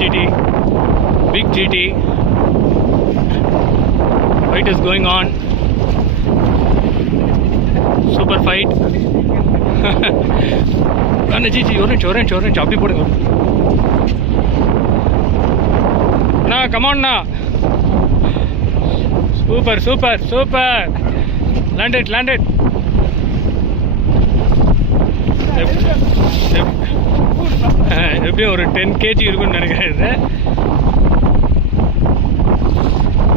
GT, big GT. Fight is going on. Super fight. அண்ணா ஜிஜி ஒரு நிமிஷம் ஒரு நிமிஷம் ஒரு நிமிஷம் அப்படி போடுங்க அண்ணா கமான்ண்ணா super super super landed landed எப்படியும் ஒரு டென் கேஜி இருக்கும்னு நினைக்கிறேன்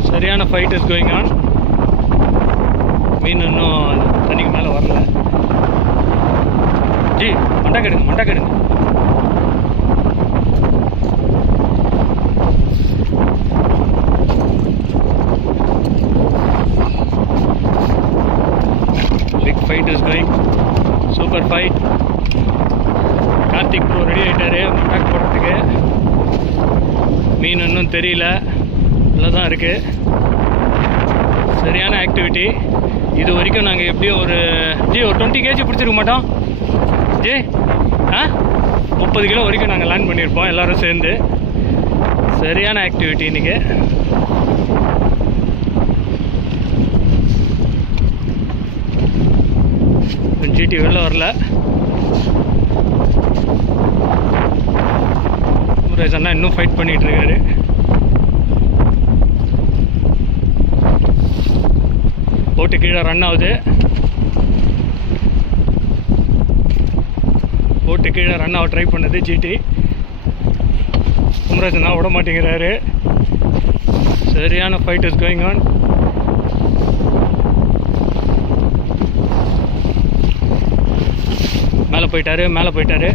சரியான ஃபைட் இஸ் கோயிங் ஆன் மீன் இன்னும் தண்ணிக்கு மேலே வரல. ஜி மண்டா கெடுங்க மண்டா கெடுங்க. Big fight is going super fight Karthik bro ready ஆகிட்டாரு மண்டாக் போடுறதுக்கு. மீன் இன்னும் தெரியல. நல்லா தான் இருக்குது சரியான ஆக்டிவிட்டி இது வரைக்கும் நாங்கள் எப்படியும் ஒரு ஜி ஒரு டுவெண்ட்டி கேஜி பிடிச்சிருக்க மாட்டோம். ஜி ஆ? முப்பது கிலோ வரைக்கும் நாங்கள் லேண்ட் பண்ணியிருப்போம் எல்லோரும் சேர்ந்து. சரியான ஆக்டிவிட்டி இன்றைக்கி ஜிடி வெளில வரல. முருகேஷ் அண்ணா இன்னும் ஃபைட் பண்ணிகிட்டு இருக்காரு போட்டு கீழே ரன் ஆகுது. போட்டு கீழே ரன் ஆக ட்ரை பண்ணது ஜிடி குமரேஷ் அண்ணா விட மாட்டேங்கிறாரு. சரியான ஃபைட் இஸ் கோயிங் ஆன் மேலே போயிட்டாரு மேலே போயிட்டாரு.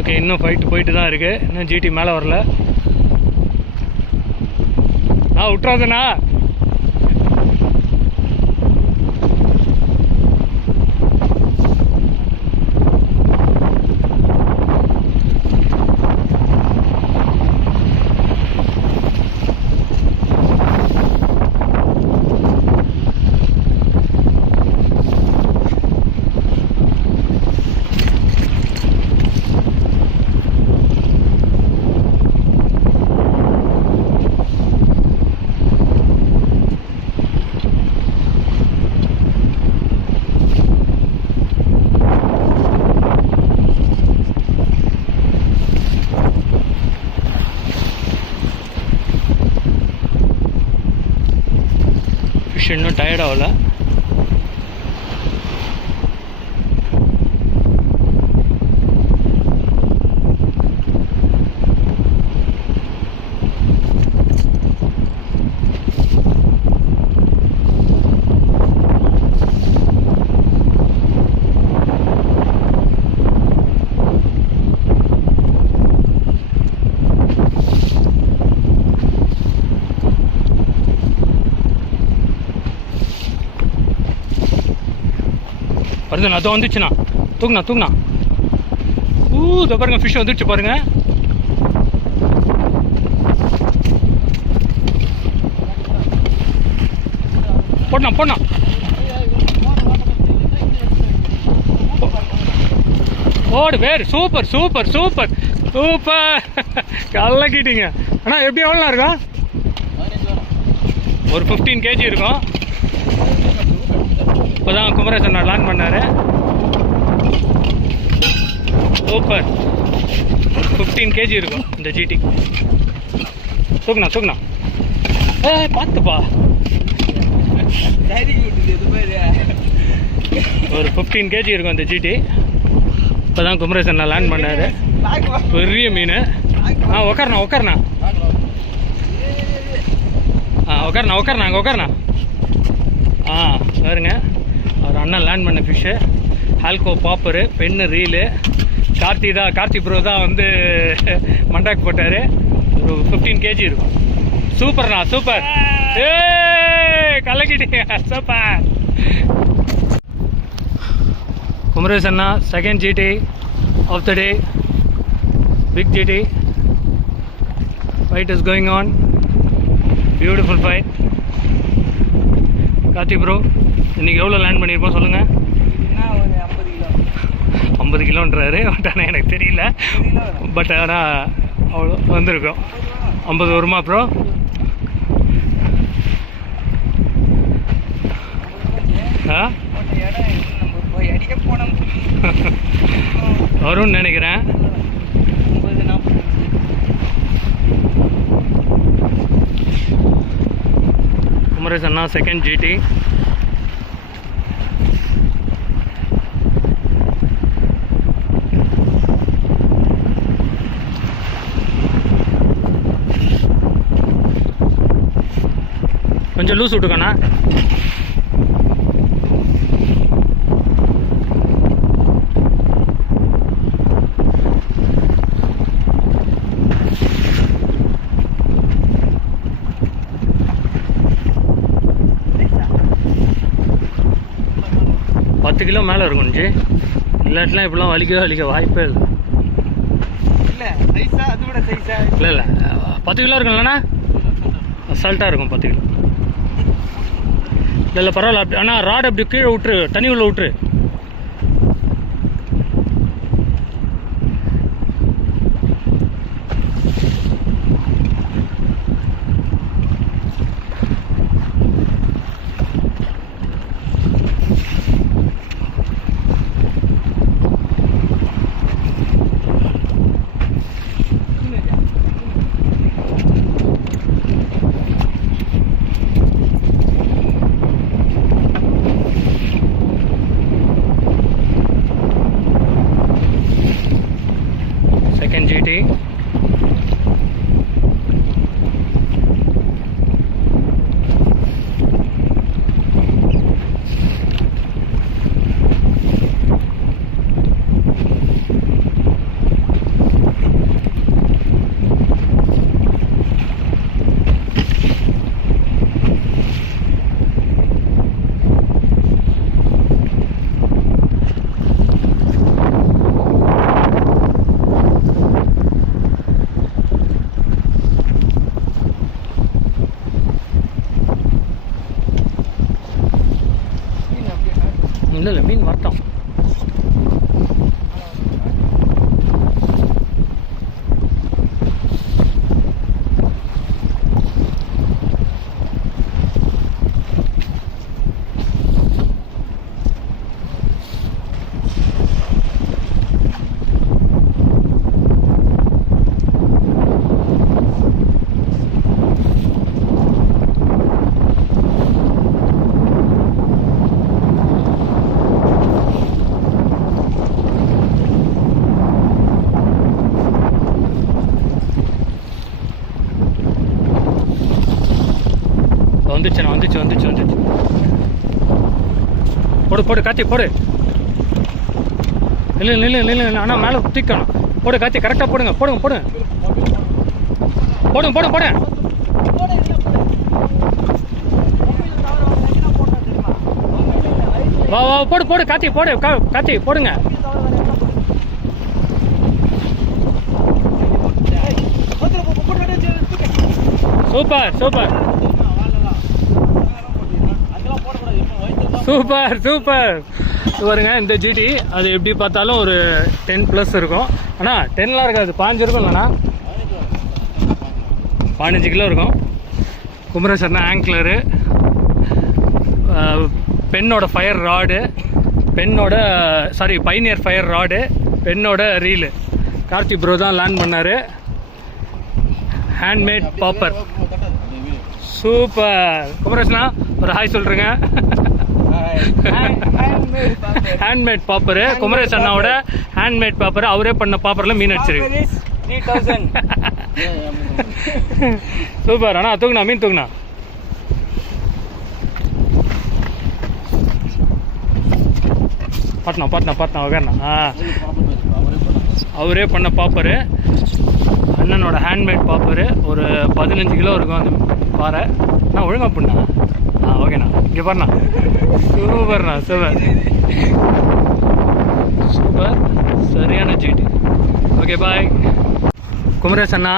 ஓகே இன்னும் ஃபைட்டு போயிட்டு தான் இருக்கு. இன்னும் ஜிடி மேலே வரல. நான் விட்டுறாதண்ணா. ஃபிஷ் இன்னும் டயர்ட் ஆகலை. வருதுண்ணா அதோ வந்துச்சுண்ணா. தூக்குண்ணா தூக்குண்ணா. ஊ இதை பாருங்க ஃபிஷ் வந்துடுச்சு பாருங்க. போடணும் போடணும். ஓடு வேறு சூப்பர் சூப்பர் சூப்பர். சூப்பர். கலக்கிட்டீங்க. அண்ணா எப்படி எவ்வளோ இருக்கும்? ஒரு ஃபிஃப்டீன் கேஜி இருக்கும். இப்போ தான் குமரேசன் லேர்ன் பண்ணார். சூப்பர் ஃபிஃப்டீன் கேஜி இருக்கும் இந்த ஜிடி தூக்குண்ணா தூக்குண்ணா. ஏ பார்த்துப்பா. ஒரு ஃபிஃப்டீன் கேஜி இருக்கும் அந்த ஜிடி இப்போ தான் குமரேசன் லேர்ன் பண்ணார். பெரிய மீன். ஆ உக்காரணா உக்காரணா ஆ உக்காரணா உக்காரணா அங்கே உக்காரணா ஆ பாருங்க. அவர் அண்ணன் லேண்ட் பண்ண ஃபிஷ்ஷு ஆல்கோ பாப்பரு பெண்ணு ரீலு கார்த்தி தான் கார்த்தி ப்ரோ தான் வந்து மண்டாக் போட்டார். ஒரு ஃபிஃப்டீன் கேஜி இருக்கும். சூப்பர்ண்ணா சூப்பர் ஏ கலக்கிட்டீங்க super Kumaresh Anna second GT of the day big GT fight is going on beautiful fight Karthi bro இன்னைக்கு எவ்வளோ லேண்ட் பண்ணியிருப்போம் சொல்லுங்கள் ஐம்பது கிலோன்றாரு. பட் ஆனால் எனக்கு தெரியல. பட் ஆனால் அவ்வளோ வந்திருக்கோம். ஐம்பது வருமா ப்ரோ ஆ? வரும்னு நினைக்கிறேன். அண்ணா செகண்ட் ஜிடி கொஞ்சம் லூஸ் விட்டுக்கண்ணா. பத்து கிலோ மேலே இருக்கும் ஜி இல்லாட்டிலாம் இப்படிலாம் வலிக்க வலிக்க வாய்ப்பே இல்லை. இல்ல இல்லை பத்து கிலோ இருக்கும்லண்ணா. அசால்ட்டாக இருக்கும் பத்து கிலோ. இல்லை பரவாயில்ல. அப்படி அண்ணா ராட் அப்படி கீழே விட்டுரு தண்ணி உள்ள விட்டுரு. செகண்ட் ஜிடி இல்லை இல்லை மீன் வரட்டும் வந்துச்சுண்ணா வந்துச்சு வந்துச்சு வந்துச்சு போடு காத்தி போடு. நில்லு நில்லு நில்லு ஆனால் மேலே தூக்கணும் போடு காத்தி கரெக்டாக போடுங்க. போடுங்க போடுங்க போடுங்க போடுங்க போடுங்க வா வா போடு போடு காத்தி போடு. கா- காத்தி போடுங்க. Super super. Super super. பாருங்க இந்த ஜிடி அது எப்படி பார்த்தாலும் ஒரு டென் ப்ளஸ் இருக்கும். அண்ணா டென்லாம் இருக்காது பாஞ்சு இருக்கும் இல்லைண்ணா? பதினஞ்சு கிலோ இருக்கும். குமரேசர்னா ஆங்க்லரு பெண்ணோட ஃபயர் ராடு பெண்ணோட சாரி பைனியர் ஃபயர் ராடு பெண்ணோட ரீலு கார்த்தி ப்ரோ தான் லேண்ட் பண்ணார். Handmade popper super. குமரேசனா ஒரு ஹாய் சொல்கிறேங்க ஹேண்ட்மேட் பாப்பர் குமரேஷ் அண்ணாவோட ஹேண்ட்மேட் பாப்பர் அவரே பண்ண பாப்பரில் மீன் அடிச்சிருக்கு சூப்பர் அண்ணா தூக்குண்ணா மீன் தூக்குண்ணா பாட்னா பாட்னா வகர்ண்ணா ஆ அவரே பண்ண பாப்பரு அண்ணனோட ஹேண்ட்மேட் பாப்பரு ஒரு பதினஞ்சு கிலோ இருக்கும் அந்த பாறை நான் ஒழுங்கா பண்ணா ஆ ஓகேண்ணா. இங்கே பாருண்ணா. சூப்பர்ண்ணா சூப்பர். சூப்பர். சரியான ஜிடி ஓகே பாய் குமரேஷ் அண்ணா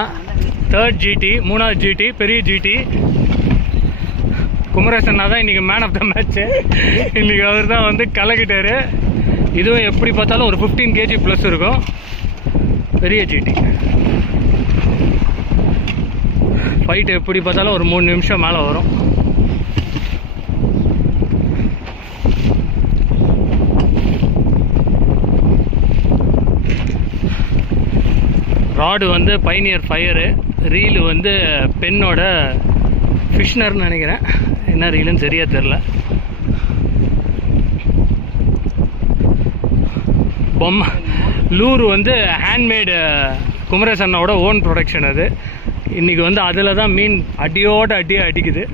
தேர்ட் ஜிடி மூணாவது ஜிடி பெரிய ஜிடி குமரேஷ் அண்ணா தான் இன்றைக்கி மேன் ஆஃப் த மேட்ச்சு இன்றைக்கி அவர் தான் வந்து கலக்கிட்டாரு. இதுவும் எப்படி பார்த்தாலும் ஒரு ஃபிஃப்டீன் கேஜி ப்ளஸ் இருக்கும். பெரிய ஜிடி ஃபைட்டு எப்படி பார்த்தாலும் ஒரு மூணு நிமிஷம் மேலே வரும். ராடு வந்து பைனியர் ஃபயரு ரீலு வந்து பெண்ணோட ஃபிஷ்னர்னு நினைக்கிறேன். என்ன ரீலுன்னு சரியாக தெரில பொம்மை லூர் வந்து ஹேண்ட்மேடு குமரேசன்னோட ஓன் ப்ரொடக்ஷன் அது. இன்றைக்கி வந்து அதில் தான் மீன் அடியோடு அடியாக அடிக்குது.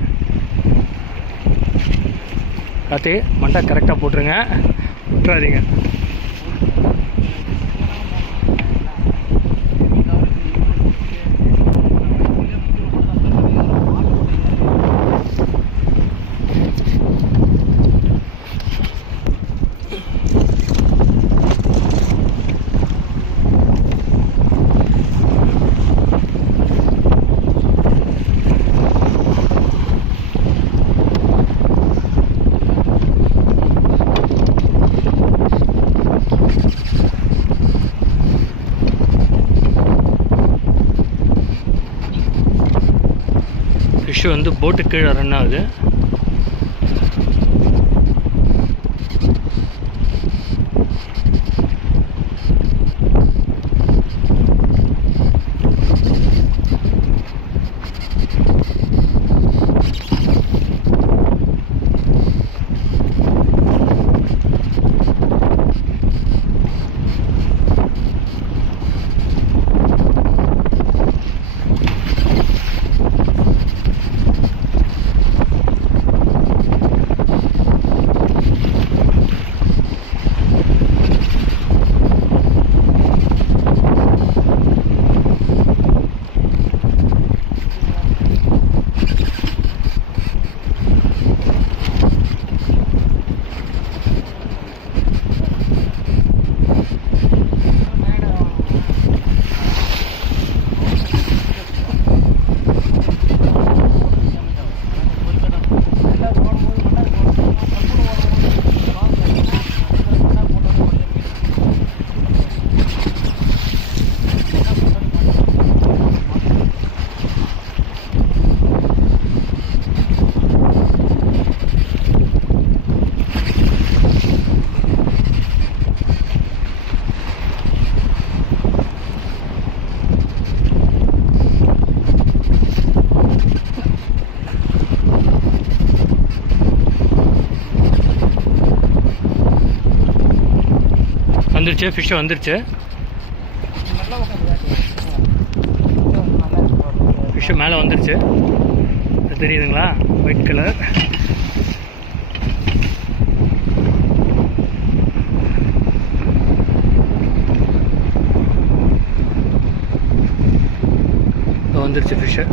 காத்தி மண்டை கரெக்டாக போட்டுருங்க. விட்டுறாதீங்க. ஃபிஷ் வந்து போட்டு கீழே ரன் ஆகுது. வந்துருச்சு ஃபிஷ்ஷு வந்துருச்சு. ஃபிஷ்ஷு மேலே வந்துருச்சு. தெரியுதுங்களா? ஒயிட் கலர் வந்துருச்சு ஃபிஷ்ஷு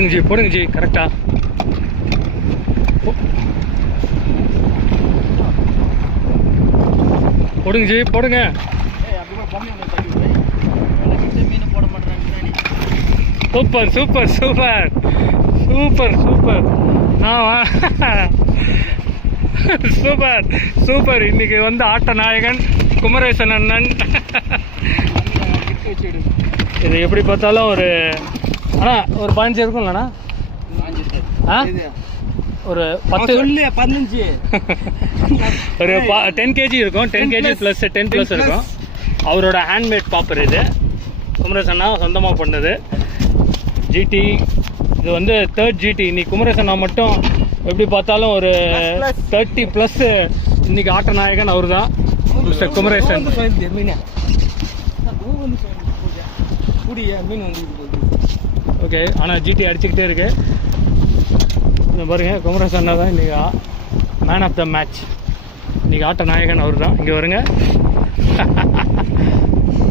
போடுங்க ஜி போடுங்க ஜி கரெக்டா போடுங்க. ஜி போடுங்க super super super. Super super. ஆமா. Super super. இன்னைக்கு வந்து ஆட்ட நாயகன் குமரேசன் அண்ணன். இது எப்படி பார்த்தாலும் ஒரு அண்ணா ஒரு பதினஞ்சு இருக்கும்லண்ணா. ஆ? ஒரு பத்து. சொல்லு பதினஞ்சு. ஒரு டென் கேஜி இருக்கும். Ten 10 KG. Plus ten 10 plus. இருக்கும். அவரோட ஹேண்ட்மேட் பாப்பர் இது. குமரேசன் அண்ணா சொந்தமாக பண்ணது. ஜிடி இது வந்து தேர்ட் ஜிடி இன்னைக்கு குமரேசன் அண்ணா மட்டும் எப்படி பார்த்தாலும் ஒரு. தேர்ட்டி ப்ளஸ் இன்னைக்கு ஆட்ட நாயகன் அவர் தான் மிஸ்டர் குமரேசன் மீன். மீன் வந்து ஓகே ஆனால் ஜிடி அடிச்சுக்கிட்டே இருக்கு. இந்த பாருங்க குமரேசன் அண்ணா தான் இன்னைக்கு மேன் ஆஃப் த மேட்ச் இன்னைக்கு ஆட்ட நாயகன் அவர் தான். இங்கே வருங்க.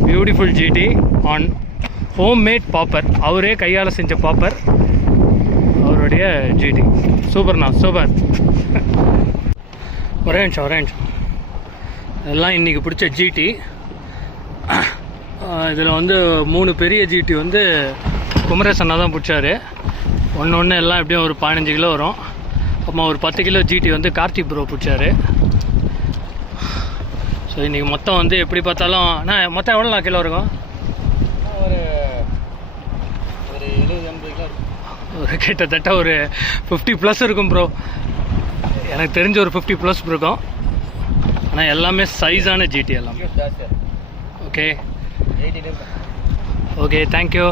Beautiful GT on home made popper அவரே கையால் செஞ்ச பாப்பர் அவருடைய ஜிடி சூப்பர்ண்ணா சூப்பர் ஒரே நிமிஷம் ஒரே நிமிஷம். இதெல்லாம் இன்றைக்கி பிடிச்ச ஜிடி இதில் வந்து மூணு பெரிய ஜிடி வந்து குமரேசன்னா தான் பிடிச்சாரு. ஒன்று ஒன்று எல்லாம் எப்படியும் ஒரு பதினஞ்சு கிலோ வரும். அப்புறமா ஒரு பத்து கிலோ ஜிடி வந்து கார்த்திக் ப்ரோ பிடிச்சாரு. ஸோ இன்றைக்கி மொத்தம் வந்து எப்படி பார்த்தாலும் அண்ணா மொத்தம் எவ்வளோ கிலோ இருக்கும்? ஒரு ஒரு எழுபது எண்பது கிலோ இருக்கும். ஒரு கிட்டத்தட்ட ஒரு ஃபிஃப்டி ப்ளஸ் இருக்கும் ப்ரோ எனக்கு தெரிஞ்ச ஒரு ஃபிஃப்டி ப்ளஸ் இருக்கும். ஆனால் எல்லாமே சைஸான ஜிடி எல்லாம். Okay eighty okay thank you